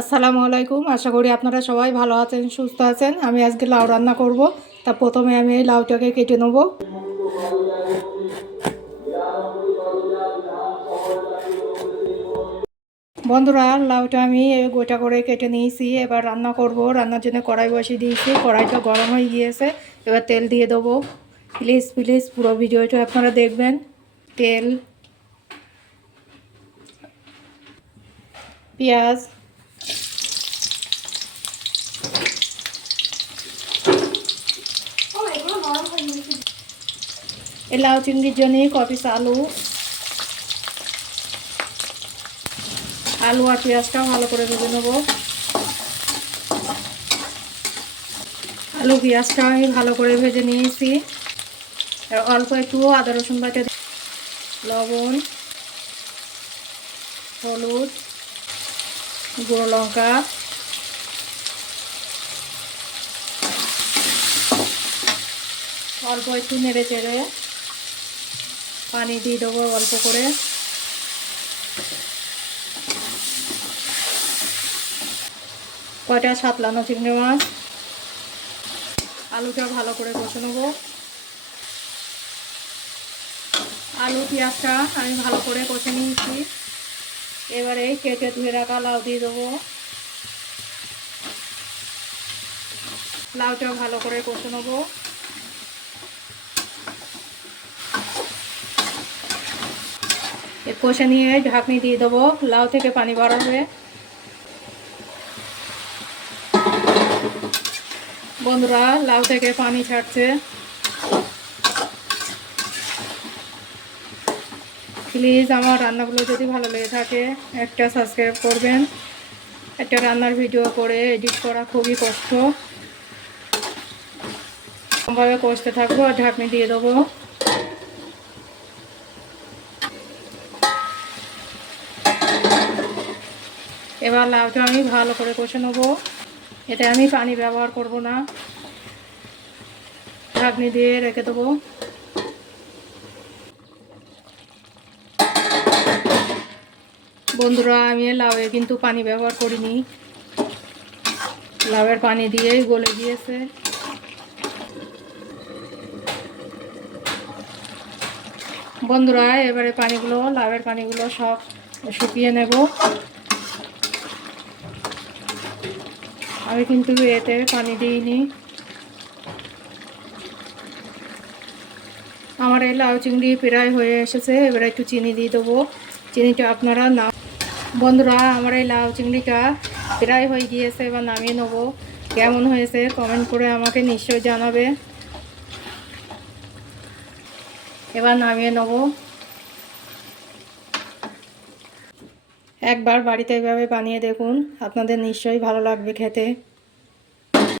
আসসালামু আলাইকুম। আশা করি আপনারা সবাই ভালো আছেন, সুস্থ আছেন। আমি আজকে লাউ রান্না করব। তা প্রথমে আমি এই লাউটাকে কেটে নেব। বন্ধুরা, লাউটা আমি গোটা করে কেটে নিয়েছি। এবার রান্না করব। রান্নার জন্য কড়াই বসিয়ে দিয়েছি। কড়াইটা গরম হয়ে গিয়েছে। এবার তেল দিয়ে দেবো। প্লিজ প্লিজ পুরো ভিডিওটা আপনারা দেখবেন। তেল, পেঁয়াজ, এই লাউ চিংড়ির জন্য কপিস আলু আর পেঁয়াজটাও ভালো করে ভেজে নেব। আলু পেঁয়াজটা আমি ভালো করে ভেজে নিয়েছি। অল্প একটু আদা রসুন বাটা, লবণ, হলুদ, গুঁড়ো লঙ্কা, অল্প একটু নেড়ে চেড়ে পানি দিয়ে দেবো অল্প করে। কয়টা সাতলানো চিংড়ি মাছ, আলুটা ভালো করে কষে নেব। আলু পেঁয়াজটা আমি ভালো করে কষে নিয়েছি। এবারে কেটে ধুয়ে রাখা লাউ দিয়ে দেবো। লাউটা ভালো করে কষে নেব। কষে নিয়ে ঢাকনি দিয়ে দেবো। লাউ থেকে পানি বার হবে। বন্ধুরা, লাউ থেকে পানি ছাড়ছে। প্লিজ আমার রান্নাগুলো যদি ভালো লেগে থাকে একটা সাবস্ক্রাইব করবেন। একটা রান্নার ভিডিও করে এডিট করা খুবই কষ্ট। ভাবে কষতে থাকবো আর ঢাকনি দিয়ে দেবো। এবার লাউটা আমি ভালো করে কষে নেবো। এতে আমি পানি ব্যবহার করব না। ঢাকনি দিয়ে রেখে দেবো। বন্ধুরা, আমি লাউয়ে কিন্তু পানি ব্যবহার করিনি। লাউয়ের পানি দিয়েই গলে গিয়েছে। বন্ধুরা, এবারে লাউয়ের পানিগুলো সব শুকিয়ে নেব। আমি কিন্তু এতে পানি দিইনি। আমার এই লাউ চিংড়ি প্রায় হয়ে এসেছে। এবারে একটু চিনি দিয়ে দেবো। চিনিটা আপনারা না। বন্ধুরা, আমার এই লাউ চিংড়িটা প্রায় হয়ে গিয়েছে। এবার নামিয়ে নেব। কেমন হয়েছে কমেন্ট করে আমাকে নিশ্চয়ই জানাবে। এবার নামিয়ে নেব। একবার বাড়িতে এভাবে বানিয়ে দেখুন, আপনাদের নিশ্চয়ই ভালো লাগবে খেতে।